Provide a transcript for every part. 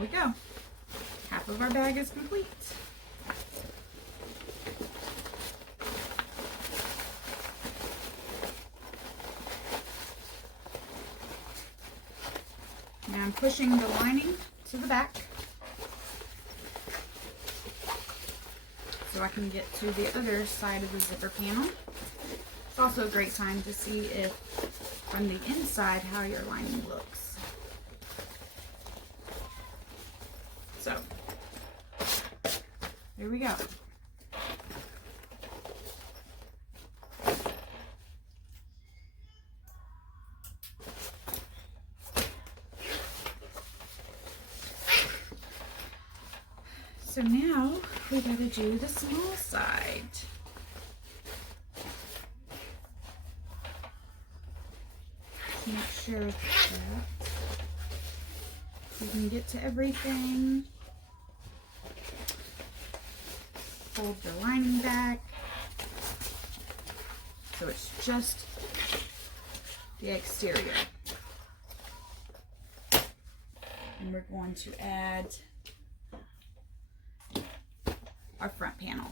we go. Half of our bag is complete. Now I'm pushing the lining to the back so I can get to the other side of the zipper panel. It's also a great time to see if from the inside how your lining looks. So, here we go. So now we gotta do the small side. Make sure that we can get to everything. Fold the lining back so it's just the exterior. And we're going to add our front panel.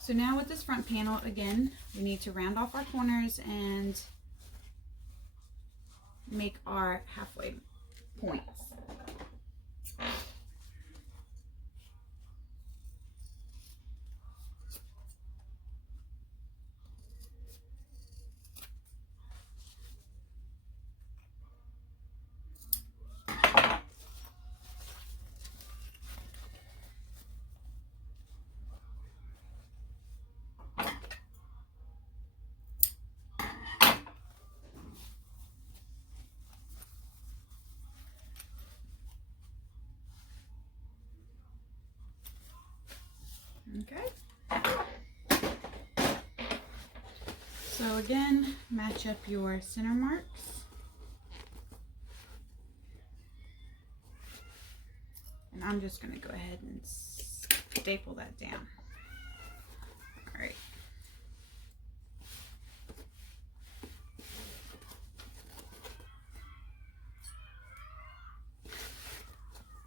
So now with this front panel, again, we need to round off our corners and make our halfway points. Okay. So again, match up your center marks. And I'm just going to go ahead and staple that down. All right.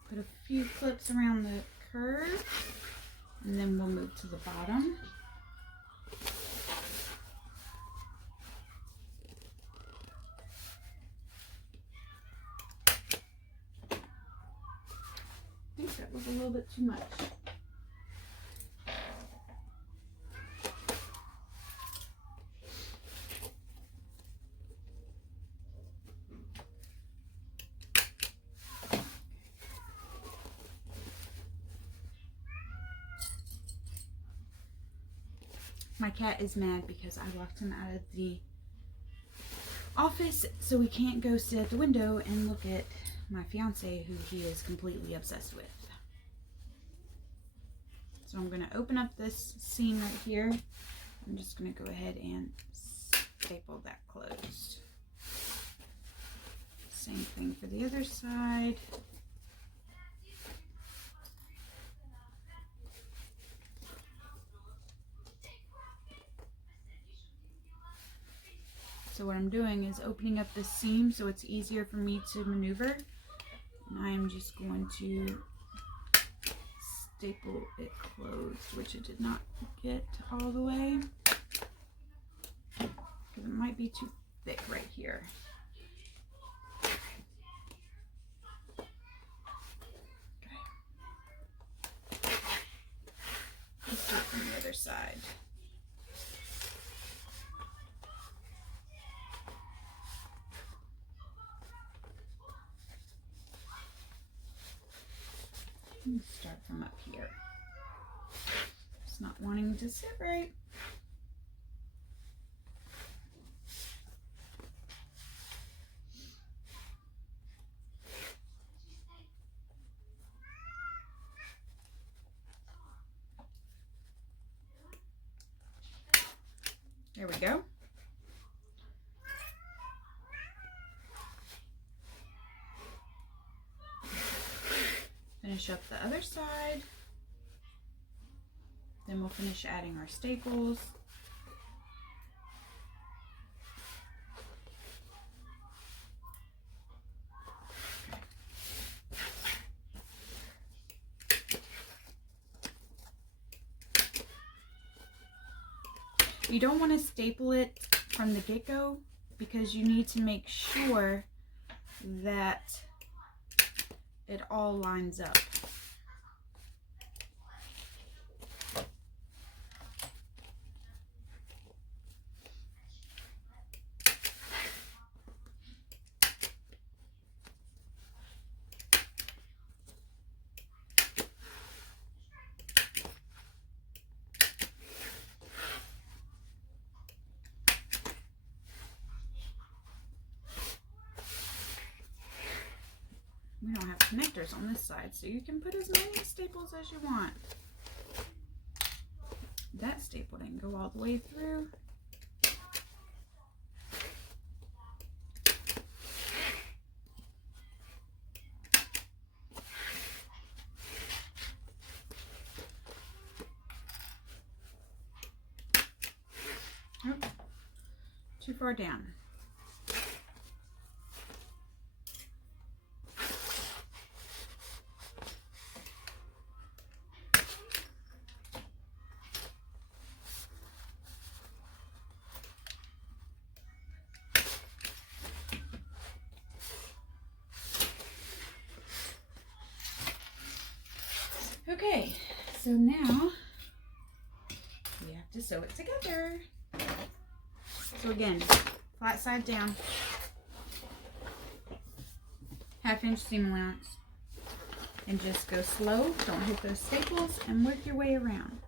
Put a few clips around the curve. And then we'll move to the bottom. I think that was a little bit too much. My cat is mad because I locked him out of the office, so we can't go sit at the window and look at my fiance, who he is completely obsessed with. So I'm going to open up this seam right here. I'm just going to go ahead and staple that closed. Same thing for the other side. So what I'm doing is opening up this seam so it's easier for me to maneuver. And I am just going to staple it closed, which it did not get all the way, because it might be too thick right here. Okay. Let's do it from the other side. Start from up here. It's not wanting to sit right. There we go. Finish up the other side. Then we'll finish adding our staples. You don't want to staple it from the get-go because you need to make sure that it all lines up. We don't have connectors on this side, so you can put as many staples as you want. That staple didn't go all the way through. Oop, too far down. Okay, so now we have to sew it together. So again, flat side down, 1/2 inch seam allowance, and just go slow, don't hit those staples, and work your way around.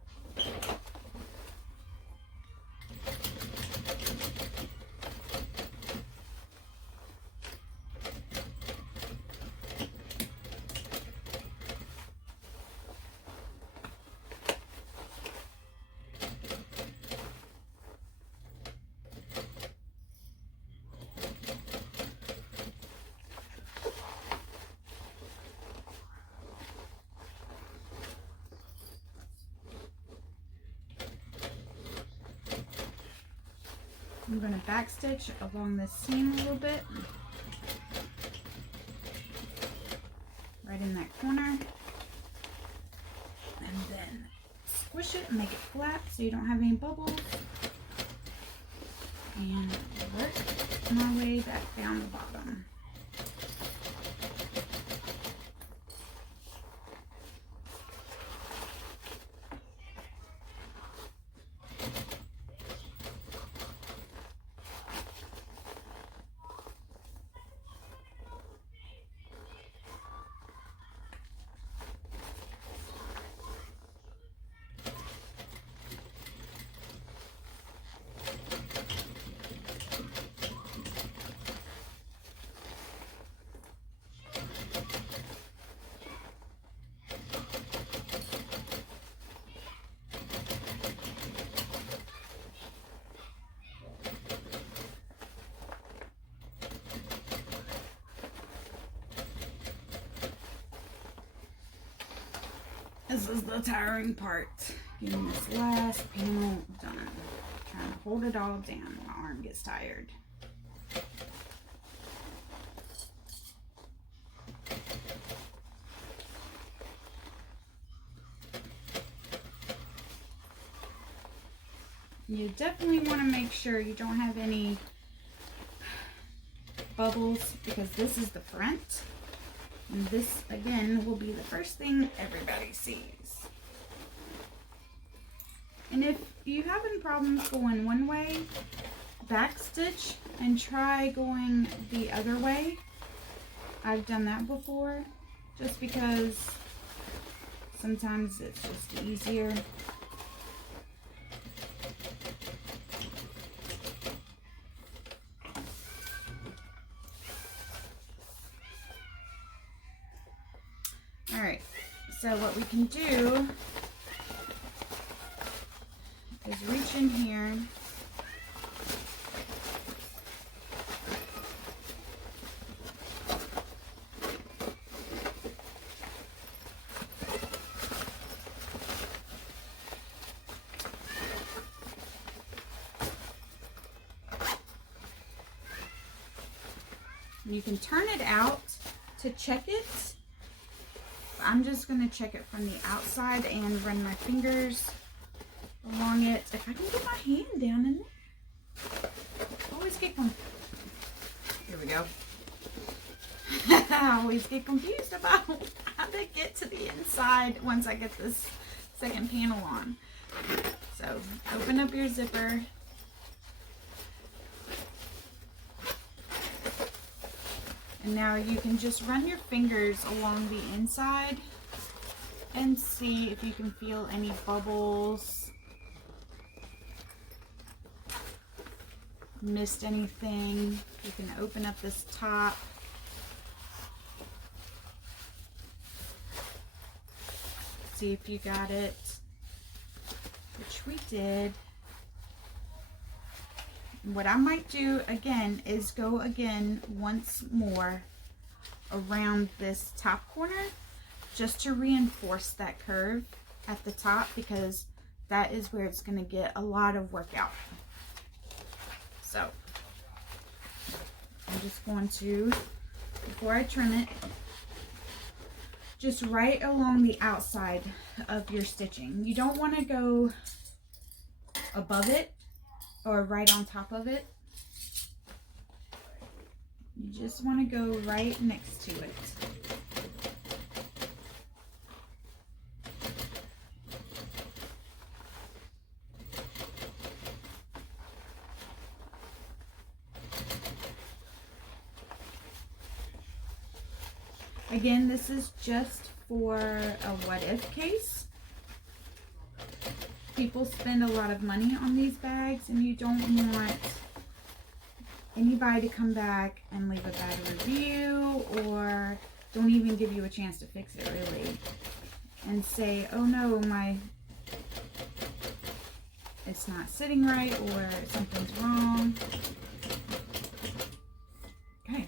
I'm going to back stitch along this seam a little bit, right in that corner, and then squish it and make it flat so you don't have any bubbles, and work my way back down the bottom. This is the tiring part, getting this last panel done. Trying to hold it all down. My arm gets tired. You definitely want to make sure you don't have any bubbles because this is the front. And this, again, will be the first thing everybody sees. And if you're having problems going one way, back stitch and try going the other way. I've done that before, just because sometimes it's just easier. Alright, so what we can do is reach in here and you can turn it out to check it. I'm just going to check it from the outside and run my fingers along it. If I can get my hand down in there. Always get Here we go. I always get confused about how to get to the inside once I get this second panel on. So open up your zipper. And now you can just run your fingers along the inside and see if you can feel any bubbles. Missed anything. You can open up this top. See if you got it, which we did. What I might do again is go again once more around this top corner just to reinforce that curve at the top, because that is where it's going to get a lot of work out. So I'm just going to, before I trim it, just right along the outside of your stitching. You don't want to go above it or right on top of it. You just want to go right next to it. Again, this is just for a what if case. People spend a lot of money on these bags, and you don't want anybody to come back and leave a bad review, or don't even give you a chance to fix it really, and say, oh no, it's not sitting right, or something's wrong. Okay.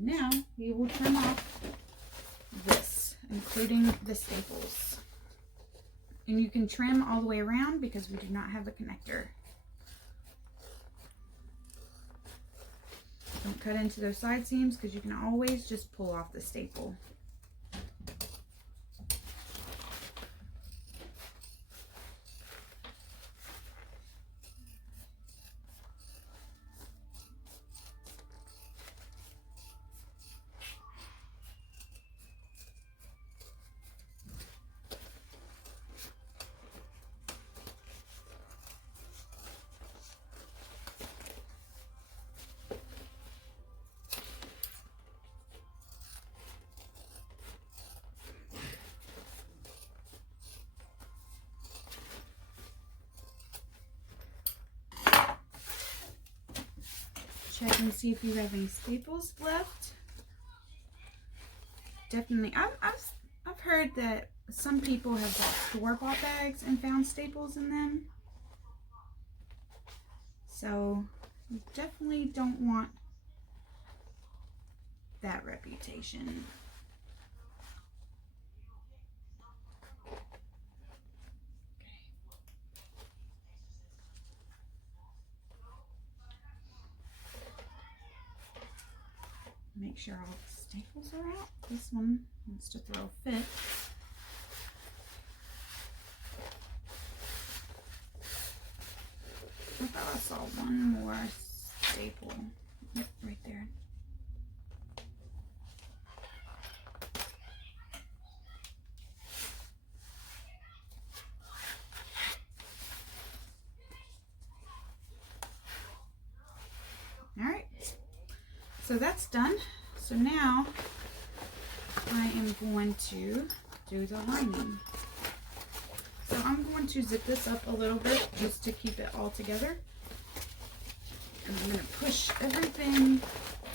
Now we will trim off this, including the staples. And you can trim all the way around because we do not have a connector. Don't cut into those side seams because you can always just pull off the staple. Check and see if you have any staples left. Definitely, I've heard that some people have bought store-bought bags and found staples in them. So you definitely don't want that reputation. Make sure all the staples are out. This one wants to throw a fit. I thought I saw one more staple. Yep, right there. Alright. So that's done. So now I am going to do the lining. So I'm going to zip this up a little bit just to keep it all together. And I'm going to push everything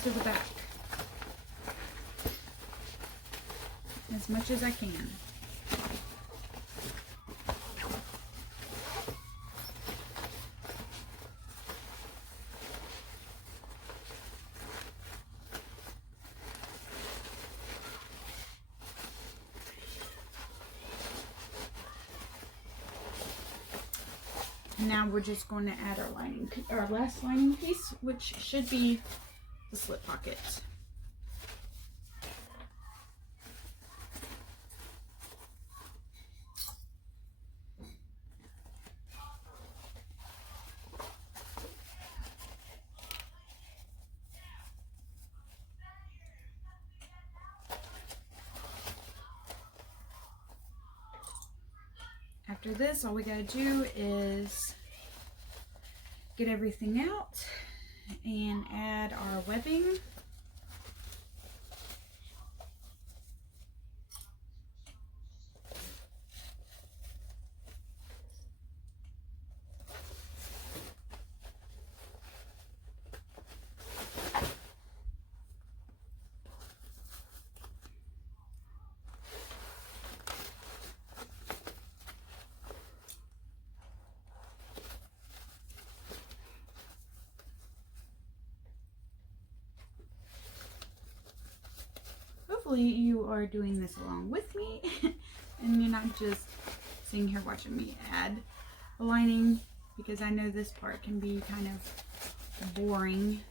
to the back as much as I can. Now we're just going to add our last lining piece, which should be the slip pocket. after this, all we gotta do is get everything out and add our webbing. Hopefully you are doing this along with me and you're not just sitting here watching me add a lining, because I know this part can be kind of boring.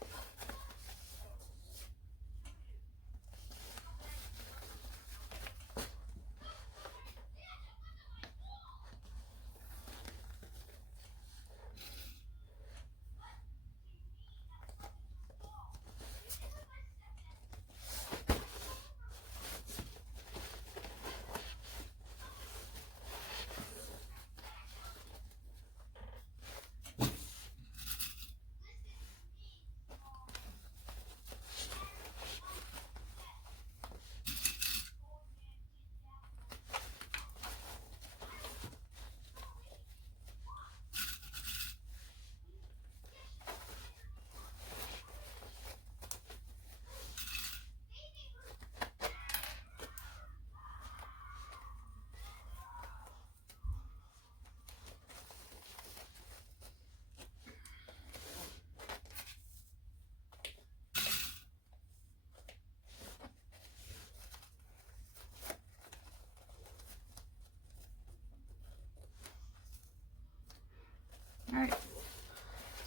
Alright,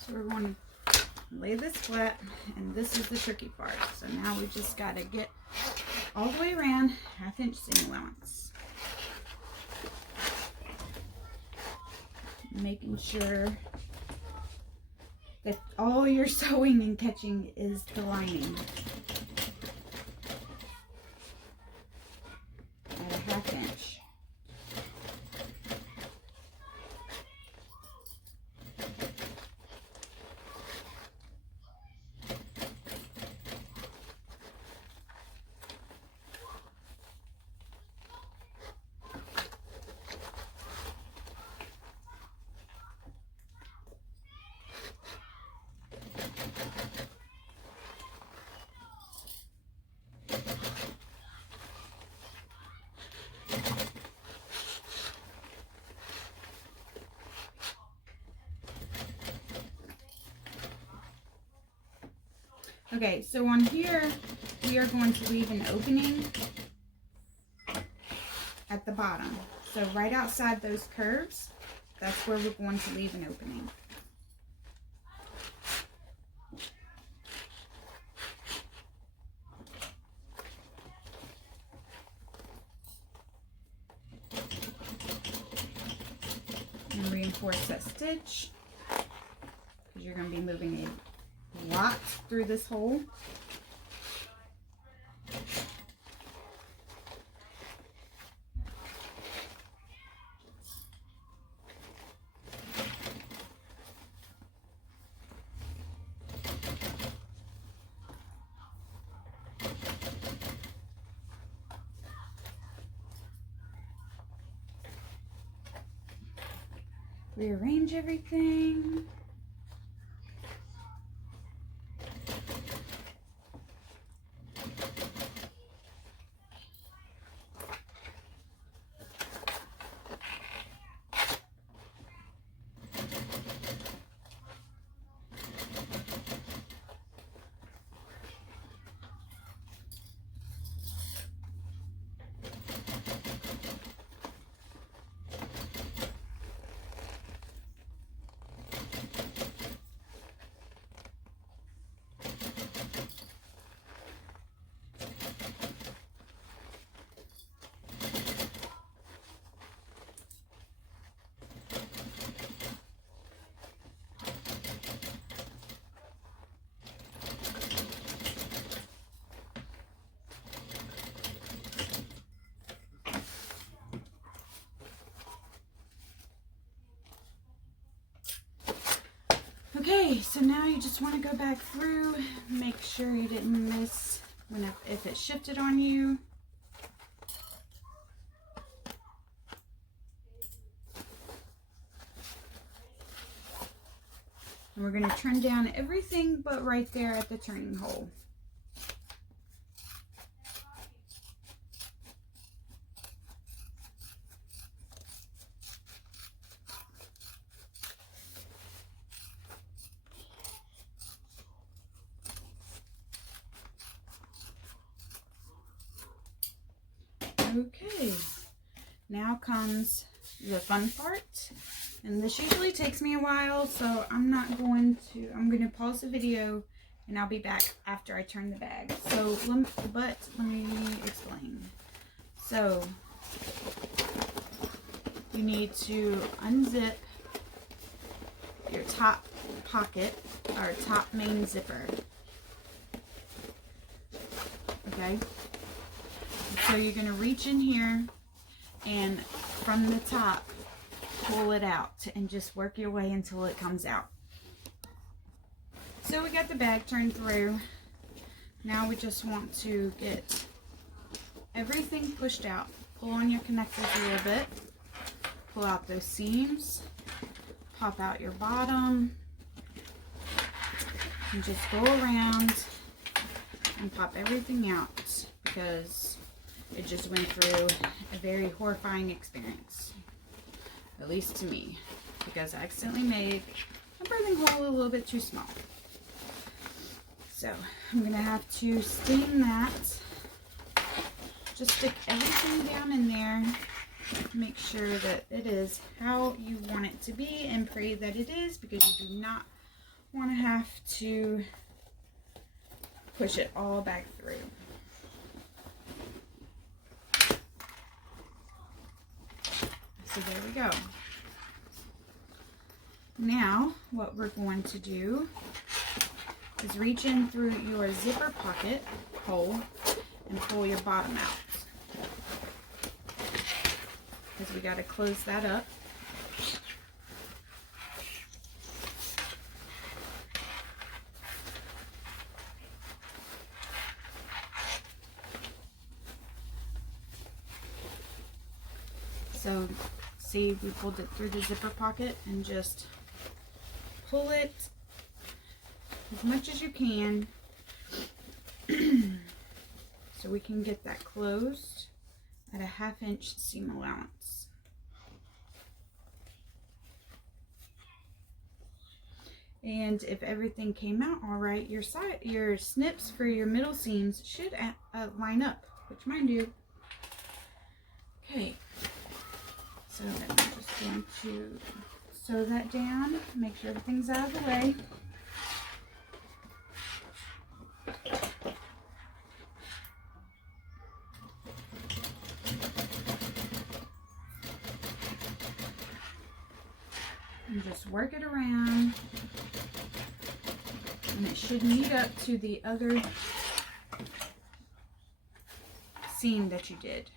so we're going to lay this flat, and this is the tricky part. So now we just got to get all the way around, 1/2 inch seam allowance. Making sure that all you're sewing and catching is the lining. At a 1/2 inch. Okay, so on here, we are going to leave an opening at the bottom. So right outside those curves, that's where we're going to leave an opening. And reinforce that stitch, because you're going to be moving a lot through this hole. Rearrange everything. Okay, so now you just want to go back through, make sure you didn't miss if it shifted on you. And we're going to turn down everything but right there at the turning hole. Okay, now comes the fun part, and this usually takes me a while, so I'm going to pause the video and I'll be back after I turn the bag. So, let me explain. So, you need to unzip your top pocket, or top main zipper. Okay? So you're going to reach in here and from the top pull it out and just work your way until it comes out. So we got the bag turned through. Now we just want to get everything pushed out. Pull on your connectors a little bit. Pull out those seams. Pop out your bottom. And just go around and pop everything out, because it just went through a very horrifying experience, at least to me, because I accidentally made a breathing hole a little bit too small. So I'm going to have to steam that. Just stick everything down in there. Make sure that it is how you want it to be and pray that it is, because you do not want to have to push it all back through. So there we go. Now, what we're going to do is reach in through your zipper pocket hole and pull your bottom out, because we got to close that up. So, see, we pulled it through the zipper pocket, and just pull it as much as you can so we can get that closed at a 1/2 inch seam allowance. And if everything came out all right, your snips for your middle seams should line up, which mine do. Okay. So I'm just going to sew that down, make sure everything's out of the way. And just work it around. And it should meet up to the other seam that you did.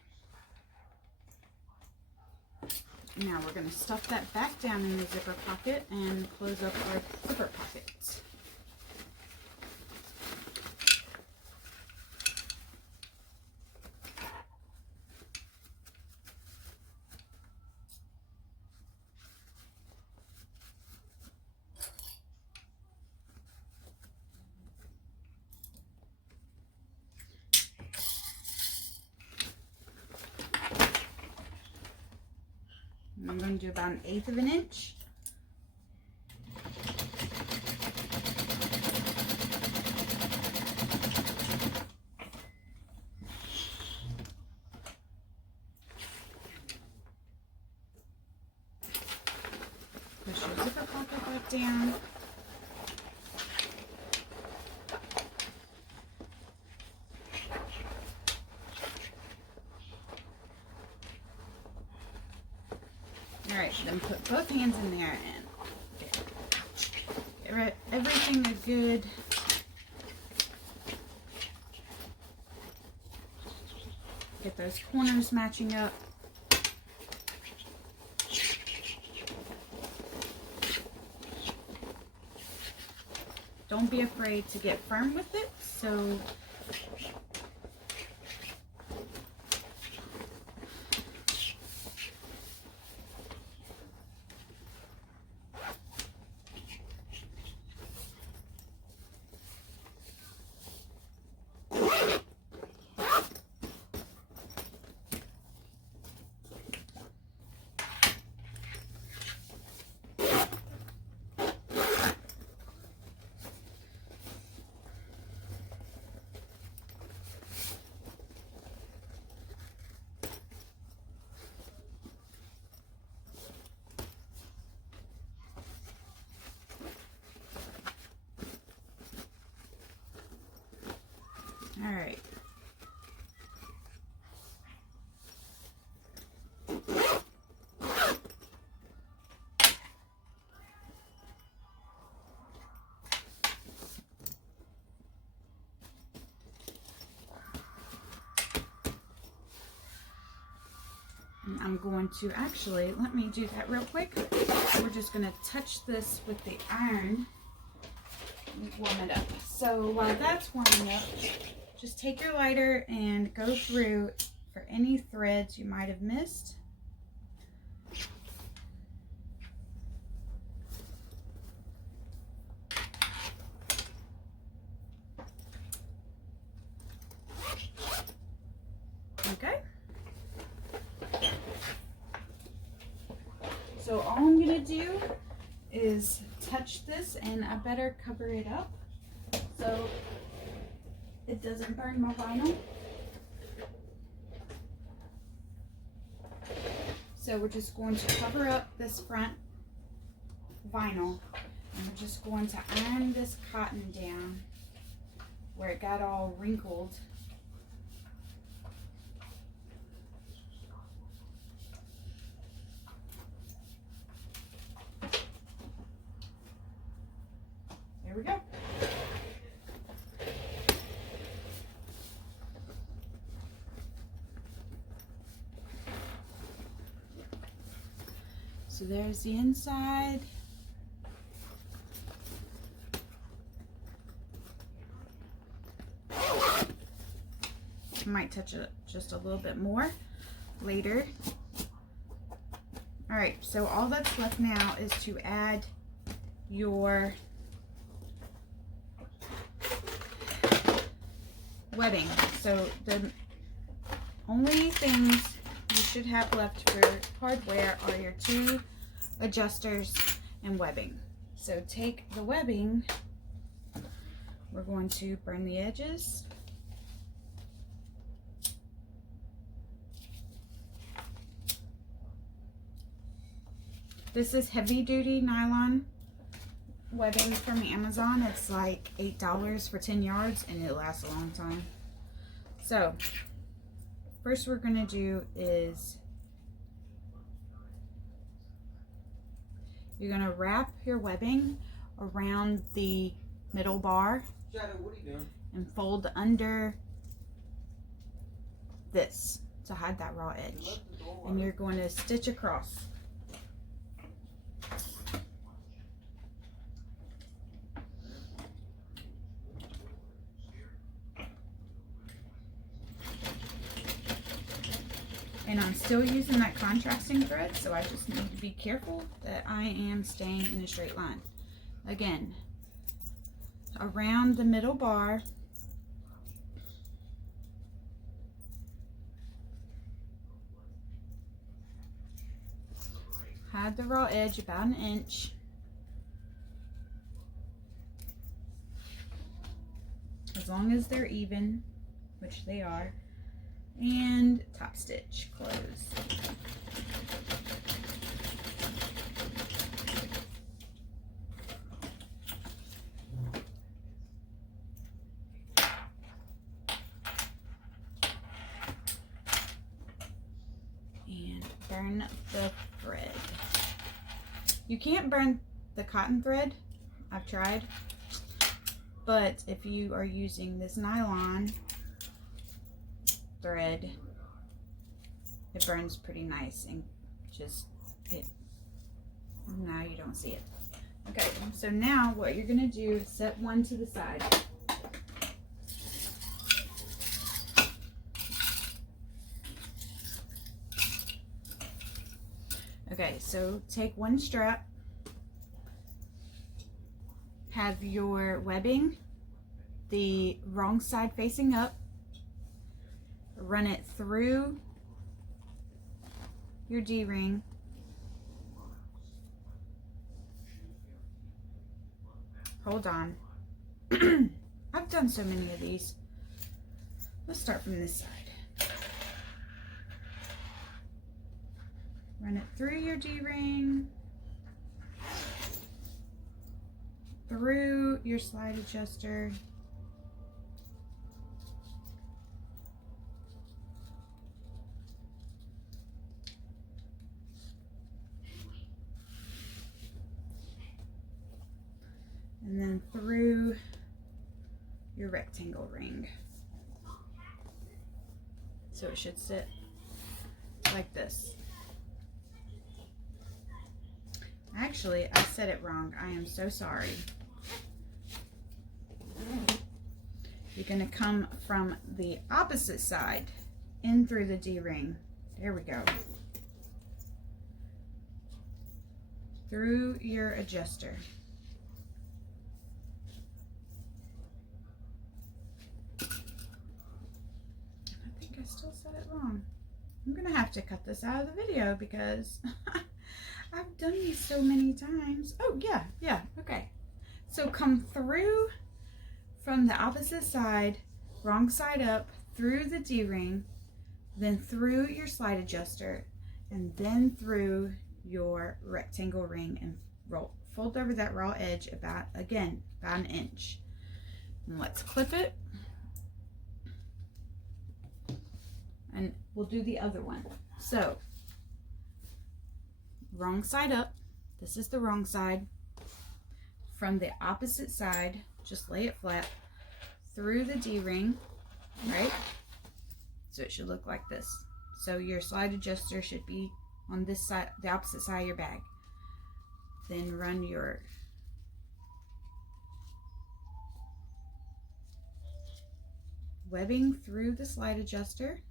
Now we're going to stuff that back down in the zipper pocket and close up our zipper pocket. I'm going to do about 1/8 of an inch. Push your zipper pocket back down. Alright, then put both hands in there and get everything is good. Get those corners matching up. don't be afraid to get firm with it. So all right. And I'm going to actually, let me do that real quick. We're just going to touch this with the iron and warm it up. So while that's warming up, just take your lighter and go through for any threads you might have missed. Okay. So all I'm going to do is touch this, and I better cover it up so it doesn't burn my vinyl. So we're just going to cover up this front vinyl, and we're just going to iron this cotton down where it got all wrinkled. There we go. So there's the inside. I might touch it just a little bit more later. All right, so all that's left now is to add your webbing. So the only things you should have left for hardware are your two adjusters and webbing. So take the webbing, we're going to burn the edges. This is heavy duty nylon webbing from Amazon. It's like $8 for 10 yards and it lasts a long time. So first we're going to do is you're going to wrap your webbing around the middle bar and fold under this to hide that raw edge, and you're going to stitch across. And I'm still using that contrasting thread, so I just need to be careful that I am staying in a straight line. Again, around the middle bar, hide the raw edge about an inch. As long as they're even, which they are. And top stitch, close. And burn the thread. You can't burn the cotton thread, I've tried, but if you are using this nylon thread, it burns pretty nice, and just it now you don't see it. Okay, so now what you're going to do is set one to the side. Okay, so take one strap, have your webbing the wrong side facing up, run it through your D-ring, hold on. I've done so many of these. Let's start from this side. Run it through your D-ring, through your slide adjuster, and then through your rectangle ring. So it should sit like this. Actually, I said it wrong. I am so sorry. You're going to come from the opposite side in through the D-ring. There we go. Through your adjuster. I think I still said it wrong. I'm going to have to cut this out of the video because I've done these so many times. Oh, yeah, okay. So come through from the opposite side, wrong side up, through the D-ring, then through your slide adjuster, and then through your rectangle ring, and fold over that raw edge about an inch. And let's clip it. And we'll do the other one. So, wrong side up. This is the wrong side. From the opposite side, just lay it flat through the D-ring, right? So it should look like this. So your slide adjuster should be on this side, the opposite side of your bag. Then run your webbing through the slide adjuster,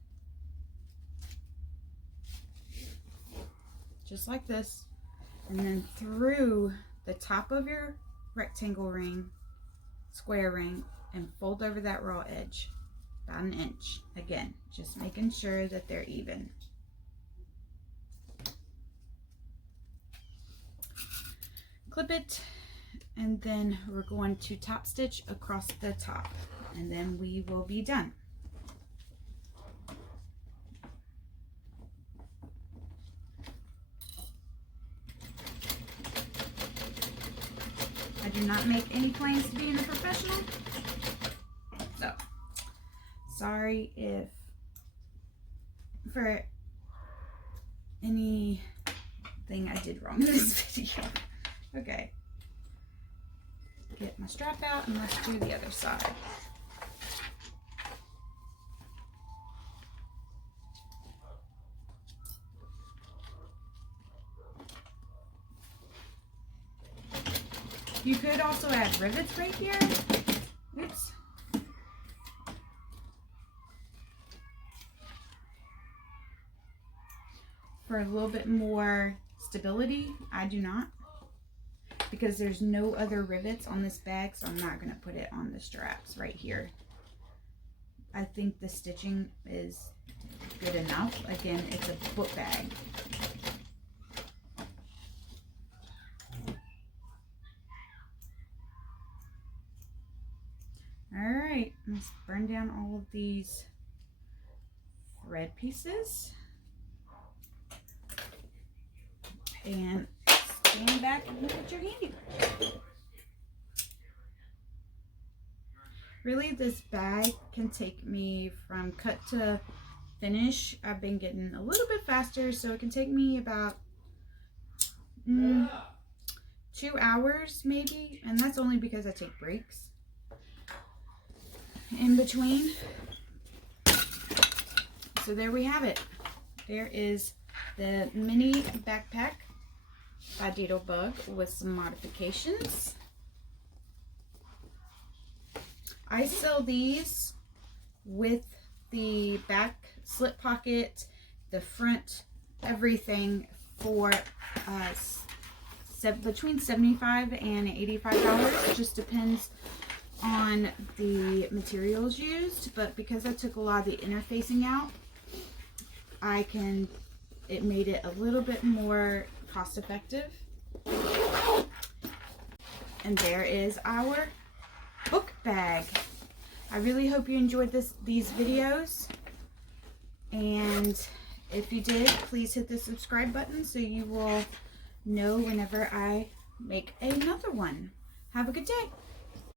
just like this, and then through the top of your rectangle ring, square ring, and fold over that raw edge about an inch. Again, just making sure that they're even. Clip it, and then we're going to top stitch across the top, and then we will be done. I do not make any claims to being a professional, so sorry if for anything I did wrong in this video. Okay, get my strap out and let's do the other side. You could also add rivets right here. Oops. For a little bit more stability. I do not, because there's no other rivets on this bag, so I'm not going to put it on the straps right here. I think the stitching is good enough. Again, it's a book bag. Alright, let's burn down all of these thread pieces. And stand back and look at your handiwork. Really, this bag can take me from cut to finish. I've been getting a little bit faster, so it can take me about 2 hours maybe, and that's only because I take breaks in between. So there we have it. There is the mini backpack by Doodlebug with some modifications. I sell these with the back slip pocket, the front, everything for between $75 and $85. It just depends on the materials used, but because I took a lot of the interfacing out, it made it a little bit more cost effective. And there is our book bag. I really hope you enjoyed these videos, and if you did, please hit the subscribe button so you will know whenever I make another one. Have a good day.